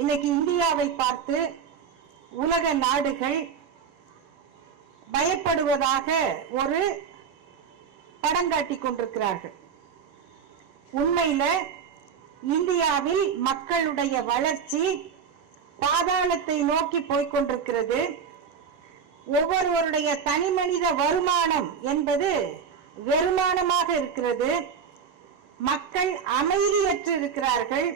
இன்னைக்கு இந்தியாவை பார்த்து உலக நாடுகள் பயப்படுவதாக ஒரு படம் காட்டிக் கொண்டிருக்கிறார்கள். உண்மையில இந்தியாவில் மக்களுடைய வளர்ச்சி பாதாளத்தை நோக்கி போய்கொண்டிருக்கிறது. ஒவ்வொருவருடைய தனி மனித வருமானம் என்பது வெறுமானமாக இருக்கிறது. மக்கள் அமைதியற்று இருக்கிறார்கள்.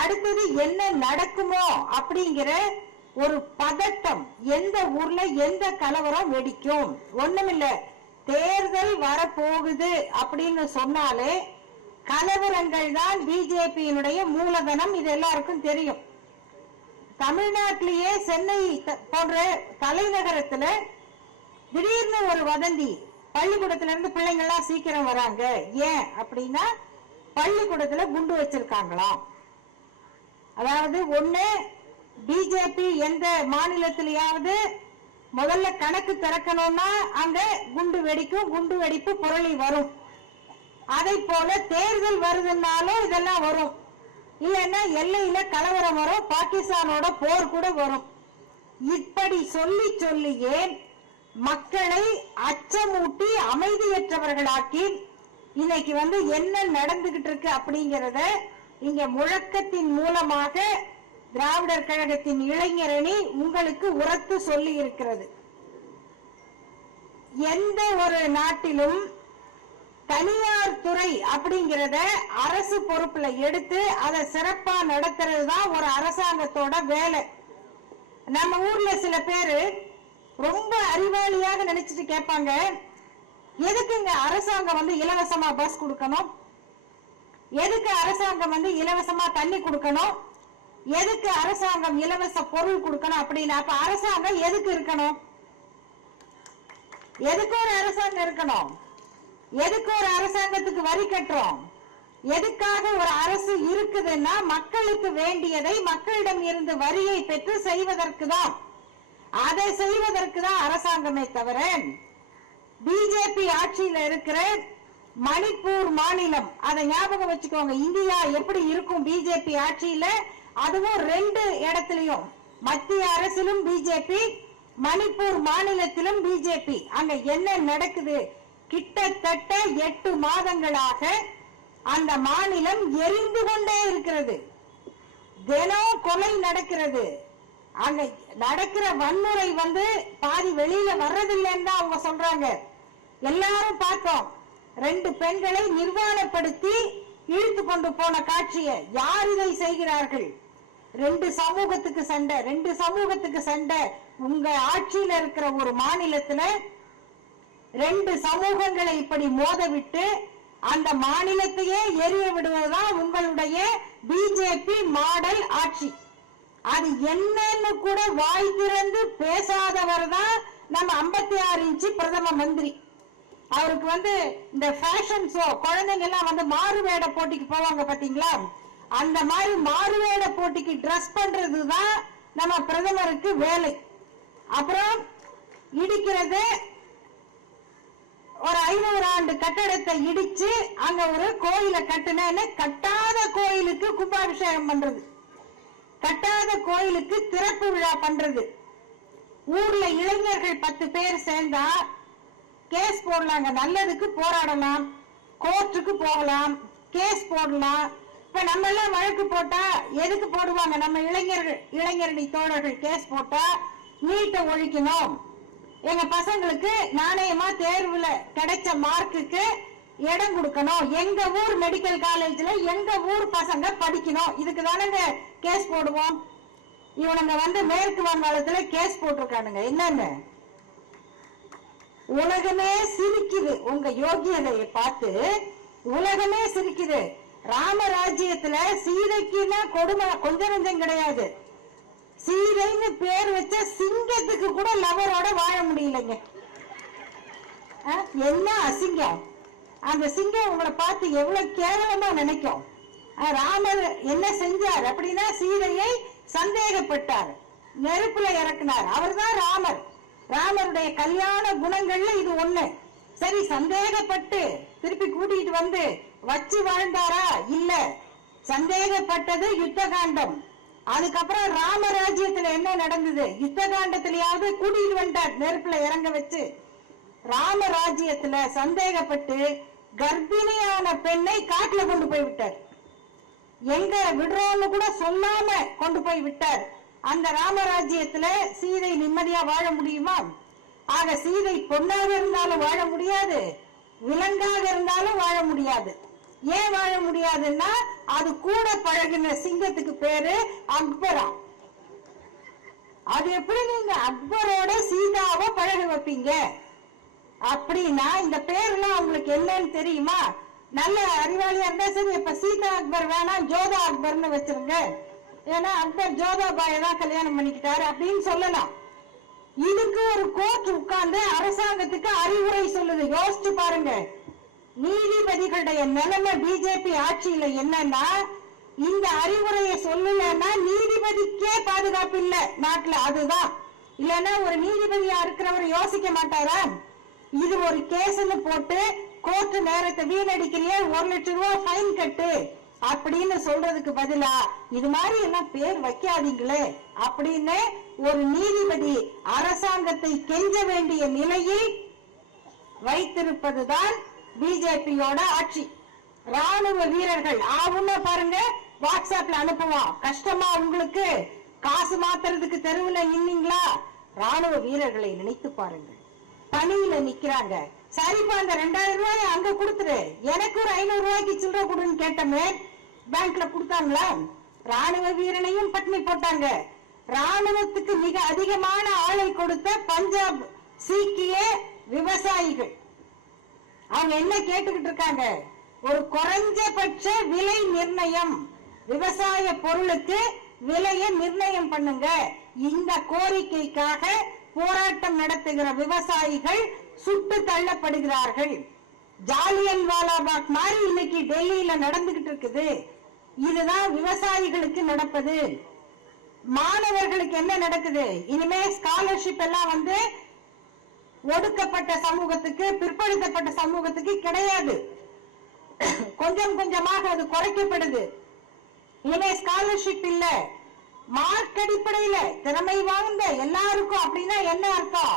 அடுத்தது என்ன நடக்குமோ அப்படிங்கிற ஒரு பதட்டம். எந்த ஊர்ல எந்த கலவரம் வெடிக்கும், ஒண்ணுமில்ல. தேர்தல் வரப்போகுது அப்படின்னு சொன்னாலே கலவரங்கள் தான் பிஜேபியினுடைய மூலதனம். இது எல்லாருக்கும் தெரியும். தமிழ்நாட்டிலேயே சென்னை போன்ற தலைநகரத்துல திடீர்னு ஒரு வதந்தி, பள்ளிக்கூடத்துல இருந்து பிள்ளைங்க எல்லாம் சீக்கிரம் வராங்க. ஏன் அப்படின்னா பள்ளிக்கூடத்துல குண்டு வச்சிருக்காங்களாம். அதாவது ஒண்ணு பிஜேபி எந்த மாநிலத்திலேயாவது முதல்ல கணக்கு திறக்கணும்னா அங்க குண்டு வெடிக்கும், குண்டு வெடிப்பு புரளி வரும். அதை போல தேர்தல் வருதுன்னாலும் இதெல்லாம் வரும். இல்லைன்னா எல்லையில கலவரம் வரும், பாகிஸ்தானோட போர் கூட வரும். இப்படி சொல்லி சொல்லியே மக்களை அச்சமூட்டி அமைதியற்றவர்களாக்கி இன்னைக்கு என்ன நடந்துகிட்டு இருக்கு அப்படிங்கறத இங்க முழக்கத்தின் மூலமாக திராவிடர் கழகத்தின் இளைஞரணி உங்களுக்கு உரத்து சொல்லி இருக்கிறது. எந்த ஒரு நாட்டிலும் தனியார் துறை அப்படிங்கறத அரசு பொறுப்புல எடுத்து அதை சிறப்பா நடத்துறது தான் ஒரு அரசாங்கத்தோட வேலை. நம்ம ஊர்ல சில பேரு ரொம்ப அறிவாளியாக நினைச்சிட்டு கேட்பாங்க, எதுக்குங்க அரசாங்கம் இலவசமா பஸ் கொடுக்கணும், எதுக்கு அரசாங்கம் இலவசமா தண்ணி கொடுக்கணும், எதுக்கு அரசாங்கம் இலவச பொருள் கொடுக்கணும் அப்படின்னு. அப்ப அரசாங்கம் எதுக்கு இருக்கணும்? எதுக்கு ஒரு அரசாங்கம் இருக்கணும்? எதுக்கு ஒரு அரசாங்கத்துக்கு வரி கட்டுறோம்? எதுக்காக ஒரு அரசு இருக்குதுன்னா மக்களுக்கு வேண்டியதை மக்களிடம் இருந்து வரியை பெற்று செய்வதற்கு தான். அதை செய்வதற்கு தான் அரசாங்கமே தவிர பிஜேபி ஆட்சியில இருக்கிற மணிப்பூர் மாநிலம், அதை ஞாபகம் வச்சுக்கோங்க. இந்தியா எப்படி இருக்கும் பிஜேபி ஆட்சியில, அதுவும் 2 இடத்திலையும், மத்திய அரசிலும் பிஜேபி, மணிப்பூர் மாநிலத்திலும் பிஜேபி. அங்க என்ன நடக்குது? கிட்டத்தட்ட 8 மாதங்களாக அந்த மாநிலம் எரிந்து கொண்டே இருக்கிறது. தினம் கொலை நடக்கிறது. அங்க நடக்கிற வன்முறை பாதி வெளியில வர்றதில்லைன்னு தான் அவங்க சொல்றாங்க. எல்லாரும் பார்த்தோம். 2 பெண்களை நிர்வாணப்படுத்தி இழுத்து கொண்டு போன காட்சியை. யார் இதை செய்கிறார்கள்? 2 சமூகத்துக்கு சண்டை, 2 சமூகத்துக்கு சண்டை. உங்க ஆட்சியில இருக்கிற ஒரு மாநிலத்துல 2 சமூகங்களை இப்படி மோதவிட்டு அந்த மாநிலத்தையே எரிய விடுவதுதான் உங்களுடைய பிஜேபி மாடல் ஆட்சி. அது என்னன்னு கூட வாய் திறந்து பேசாதவர் தான் நம்ம 56 இன்ச்சு பிரதம மந்திரி. அவருக்கு இந்த ஃபேஷன் ஷோ, குழந்தைங்க எல்லாம் மாறுவேட போட்டிக்கு போவாங்க பாத்தீங்களா, அந்த மாதிரி மாறுவேட போட்டிக்கு டிரெஸ் பண்றதுதான் நம்ம பிரதமருக்கு வேலை. அப்புறம் இடிக்கிறது, ஒரு 500 ஆண்டு கட்டடத்தை இடிச்சு அங்க ஒரு கோயிலை கட்டுன, கட்டாத கோயிலுக்கு கும்பாபிஷேகம் பண்றது, கட்டாத கோயிலுக்கு திறப்பு விழா பண்றது. ஊர்ல இளைஞர்கள் 10 பேர் சேர்ந்தா கேஸ் போடலாங்க. நல்லதுக்கு போராடலாம், கோர்ட்டுக்கு போகலாம், கேஸ் போடலாம். இப்ப நம்ம எல்லாம் வழக்கு போட்டா எதுக்கு போடுவாங்க? நம்ம இளைஞரணி தோழர்கள் கேஸ் போட்டா நீட்டை ஒழிக்கணும், எங்க பசங்களுக்கு நாணயமா தேர்வுல கிடைச்ச மார்க்குக்கு இடம் கொடுக்கணும், எங்க ஊர் மெடிக்கல் காலேஜ்ல எங்க ஊர் பசங்க படிக்கணும், இதுக்கு தானங்க கேஸ் போடுவோம். இவனுங்க மேற்கு வங்காளத்துல கேஸ் போட்டிருக்கானுங்க. என்னன்னு உலகமே சிரிக்குது. உங்க யோகியதையை பார்த்து உலகமே சிரிக்குது. ராமராஜ்யத்துல சீதைக்குன்னா கொடுமை கொஞ்சம் நெஞ்சம் கிடையாது. சீதைன்னு பேர் வச்ச சிங்கத்துக்கு கூட லவரோட வாழ முடியலைங்க. என்ன அசிங்கம்! அந்த சிங்கம் உங்களை பார்த்து எவ்வளவு கேவலமா நினைக்கும். ராமர் என்ன செஞ்சார் அப்படின்னா சீதையை சந்தேகப்பட்டார், நெருப்புல இறக்குனார். அவர் தான் ராமர். ராமருடைய கல்யாண குணங்கள்ல இது ஒண்ணு. சரி, சந்தேகப்பட்டு திருப்பி கூட்டிட்டு வச்சு வாழ்ந்தாரா? இல்ல. சந்தேகப்பட்டது யுத்த காண்டம். அதுக்கப்புறம் ராமராஜ்யத்துல என்ன நடந்தது? யுத்த காண்டத்திலேயாவது கூட்டிட்டு வந்துட்டார், நெருப்புல இறங்க வச்சு. ராமராஜ்யத்துல சந்தேகப்பட்டு கர்ப்பிணியான பெண்ணை காட்டுல கொண்டு போய் விட்டார். எங்க விடுறோம்னு கூட சொல்லாம கொண்டு போய் விட்டார். அந்த ராமராஜ்யத்துல சீதை நிம்மதியா வாழ முடியுமா? ஆக சீதை பொண்ணாக இருந்தாலும் வாழ முடியாது, விலங்காக இருந்தாலும் வாழ முடியாது. ஏன் வாழ முடியாதுன்னா அது கூட பழகின சிங்கத்துக்கு பேரு அக்பரா. அது எப்படி நீங்க அக்பரோட சீதாவை பழக வைப்பீங்க? அப்படின்னா இந்த பேர்லாம் உங்களுக்கு என்னன்னு தெரியுமா? நல்ல அறிவாளியா இருந்தா சரி, இப்ப சீதா அக்பர் வேணாம், ஜோதா அக்பர்னு வச்சிருங்க. ஏன்னா அக்பர் ஜோதாபாயை தான் கல்யாணம் பண்ணிக்கிட்டாரு அப்படின்னு சொல்லலாம். இதுக்கு ஒரு கோர்ட் உட்கார்ந்து அரசாங்கத்துக்கு அறிவுரை சொல்லுது. யோசிச்சு பாருங்க, நீதிபதிகளுடைய நிலைமை பிஜேபி ஆட்சியில என்னன்னா, இந்த அறிவுரையை சொல்லலன்னா நீதிபதிக்கே பாதுகாப்பு இல்ல நாட்டுல. அதுதான் இல்லன்னா ஒரு நீதிபதியா இருக்கிறவர் யோசிக்க மாட்டாரா? இது ஒரு கேஸ்ன்னு போட்டு கோர்ட் நேரத்தை வீணடிக்கிறியே, 1 லட்சம் ரூபாய் ஃபைன் கட்டு அப்படின்னு சொல்றதுக்கு பதிலா இது மாதிரி எல்லாம் பேர் வைக்காதீங்களே அப்படின்னு ஒரு நீதிபதி அரசாங்கத்தை கெஞ்ச வேண்டிய நிலையில் வைத்திருப்பதுதான் பிஜேபியோட ஆட்சி. ராணுவ வீரர்கள் ஆவுன்னா பாருங்க, வாட்ஸ்அப்ல அனுப்புவான். கஷ்டமா உங்களுக்கு? காசு மாத்துறதுக்கு தெருவுல நின்னீங்களா? ராணுவ வீரர்களை நினைத்து பாருங்கள். பணியில நிக்கிறாங்க. சரிப்பா, அந்த 2000 ரூபாய் அங்க கொடுத்துரு, எனக்கு ஒரு 500 ரூபாய்க்கு சில்லறை கொடுன்னு கேட்டமே, பேங்க்ல கொடுத்தாங்களா? ராணுவ வீரனையும் பட்டினி போட்டாங்க. ராணுவத்துக்கு மிக அதிகமான ஆளை கொடுத்த பஞ்சாப் சீக்கிய விவசாயிகள் அவங்க என்ன கேட்டுக்கிட்டு இருக்காங்க? ஒரு குறைஞ்சபட்ச விலை நிர்ணயம், விவசாய பொருளுக்கு விலையை நிர்ணயம் பண்ணுங்க. இந்த கோரிக்கைக்காக போராட்டம் நடத்துகிற விவசாயிகள் சுட்டு தள்ளப்படுகிறார்கள். ஜாலியன் வாலாபாக் மாதிரி இன்னைக்கு டெல்லியில நடந்துகிட்டு இருக்குது. இதுதான் விவசாயிகளுக்கு நடப்பது. மாணவர்களுக்கு என்ன நடக்குது? இனிமே ஸ்காலர்ஷிப் எல்லாம் வந்து ஒடுக்கப்பட்ட சமூகத்துக்கு, பிற்படுத்தப்பட்ட சமூகத்துக்கு கிடையாது. கொஞ்சம் கொஞ்சமாக அது குறைக்கப்படுது. இனிமே ஸ்காலர்ஷிப் இல்ல, மார்க் அடிப்படையில திறமை வாய்ந்த எல்லாருக்கும். அப்படின்னா என்ன அர்த்தம்?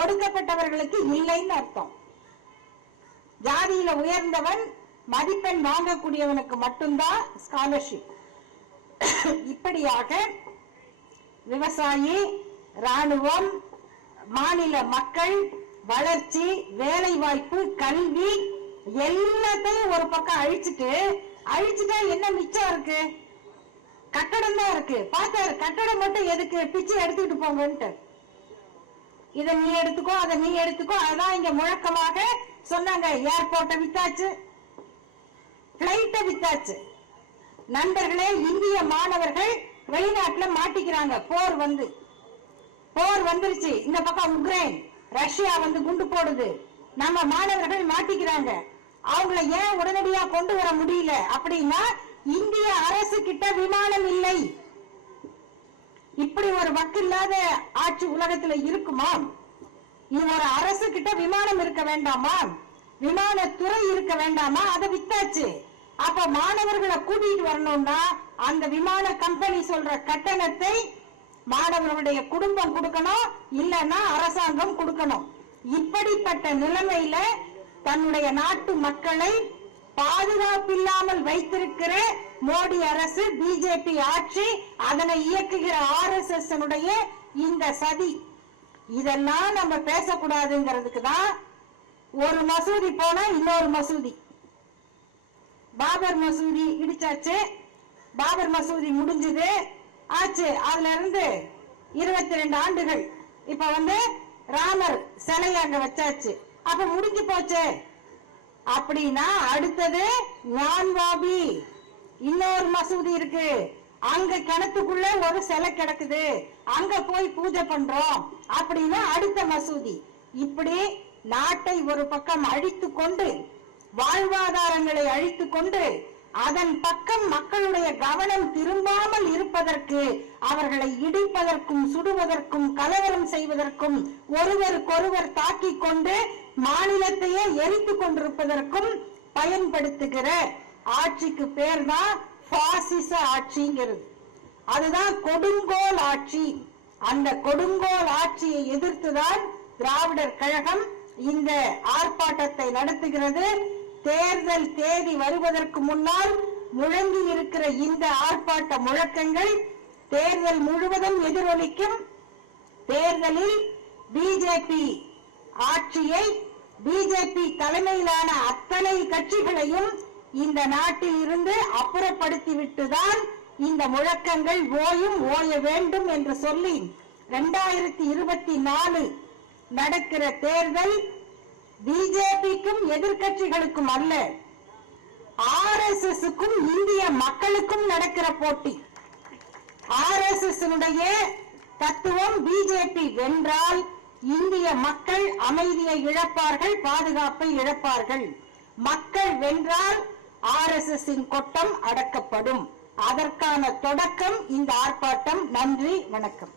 ஒடுக்கப்பட்டவர்களுக்கு இல்லைன்னு அர்த்தம். ஜாதியில உயர்ந்தவன் மதிப்பெண் வாங்கக்கூடியவனுக்கு மட்டும்தான் ஸ்காலர்ஷிப். இப்படியாக விவசாயி, ராணுவம், மாநில மக்கள், வளர்ச்சி, வேலை வாய்ப்பு, கல்வி எல்லாத்தையும் ஒரு பக்கம் அழிச்சுட்டா என்ன மிச்சம் இருக்கு? கட்டடம் தான் இருக்கு. பார்த்தாரு, கட்டடம் மட்டும் எதுக்கு? பிச்சு எடுத்துக்கிட்டு போங்கன்ட்டு. இதை நீ எடுத்துக்கோ, அதை நீ எடுத்துக்கோ. அதான் இங்க முழக்கமாக சொன்னாங்க. ஏர்போர்ட்டை வித்தாச்சு, பிளைட்டை வித்தாச்சு. நண்பர்களே, இந்திய மாணவர்கள் வெளிநாட்டுல மாட்டிக்கிறாங்க. போர் வந்துருச்சு. இந்த பக்கம் உக்ரைன், ரஷ்யா வந்து குண்டு போடுது. நம்ம மாணவர்கள் மாட்டிக்கிறாங்க. அவங்கள ஏன் உடனடியா கொண்டு வர முடியல அப்படின்னா, இந்திய அரசு கிட்ட விமானம் இல்லை. இப்படி ஒரு வக்கில்லாத ஆட்சி உலகத்துல இருக்குமா? இது ஒரு அரசு கிட்ட விமானம் இருக்க வேண்டாமா? விமானத்துறை இருக்க வேண்டாமா? அதை வித்தாச்சு. அப்ப மாணவர்களை கூட்டிட்டு வரணும்னா அந்த விமான கம்பெனி சொல்ற கட்டணத்தை மாணவர்களுடைய குடும்பம் கொடுக்கணும், இல்லன்னா அரசாங்கம் கொடுக்கணும். இப்படிப்பட்ட நிலைமையில தன்னுடைய நாட்டு மக்களை பாதுகாப்பில்லாமல் வைத்திருக்கிற மோடி அரசு, பிஜேபி ஆட்சி, அதனை இயக்குகிற RSS இந்த சதி, இதெல்லாம் நம்ம பேசக்கூடாதுங்கிறதுக்கு தான் ஒரு மசூதி போனா இன்னொரு மசூதி. பாபர் மசூதி இடிச்சாச்சு, பாபர் மசூதி முடிஞ்சது ஆச்சு. அதுல இருந்து 22 ஆண்டுகள். இப்ப வந்து ராமர் சிலை அங்க வச்சாச்சு. அப்ப முடிஞ்சு போச்சு. அப்படின்னா அடுத்தது ஞான்வாபி, இன்னொரு மசூதி இருக்கு. அங்க கிணத்துக்குள்ள ஒரு சிலை கிடக்குது, அங்க போய் பூஜை பண்றோம் அப்படின்னா அடுத்த மசூதி. இப்படி நாட்டை ஒரு பக்கம் அழித்து கொண்டு, வாழ்வாதாரங்களை அழித்து கொண்டு, அதன் பக்கம் மக்களுடைய கவனம் திரும்பாமல் இருப்பதற்கு, அவர்களை இடிப்பதற்கும் சுடுவதற்கும் கலவரம் செய்வதற்கும், ஒருவருக்கொருவர் தாக்கிக் கொண்டு மாநிலத்தையே எரித்து கொண்டிருப்பதற்கும் பயன்படுத்துகிற ஆட்சிக்கு பேர் தான் பாசிச ஆட்சிங்கிறது. அதுதான் கொடுங்கோல் ஆட்சி. அந்த கொடுங்கோல் ஆட்சியை எதிர்த்துதான் திராவிடர் கழகம் இந்த ஆர்ப்பாட்டத்தை நடத்துகிறது. தேர்தல் தேதி வருவதற்கு முன்னால் முழங்கி இருக்கிற இந்த ஆர்ப்பாட்ட முழக்கங்கள் தேர்தல் முழுவதும் எதிரொலிக்கும். தேர்தலில் பிஜேபி ஆட்சியை, பிஜேபி தலைமையிலான அத்தனை கட்சிகளையும் இந்த நாட்டில் இருந்து அப்புறப்படுத்திவிட்டுதான் இந்த முழக்கங்கள் ஓய வேண்டும் என்று சொல்லி 2024 நடக்கிற தேர்தல் பிஜேபிக்கும் எதிர்கட்சிகளுக்கும் அல்ல, RSSக்கும் இந்திய மக்களுக்கும் நடக்கிற போட்டி. RSS தத்துவம் பிஜேபி வென்றால் இந்திய மக்கள் அமைதியை இழப்பார்கள், பாதுகாப்பை இழப்பார்கள். மக்கள் வென்றால் RSS கொட்டம் அடக்கப்படும். அதற்கான தொடக்கம் இந்த ஆர்ப்பாட்டம். நன்றி, வணக்கம்.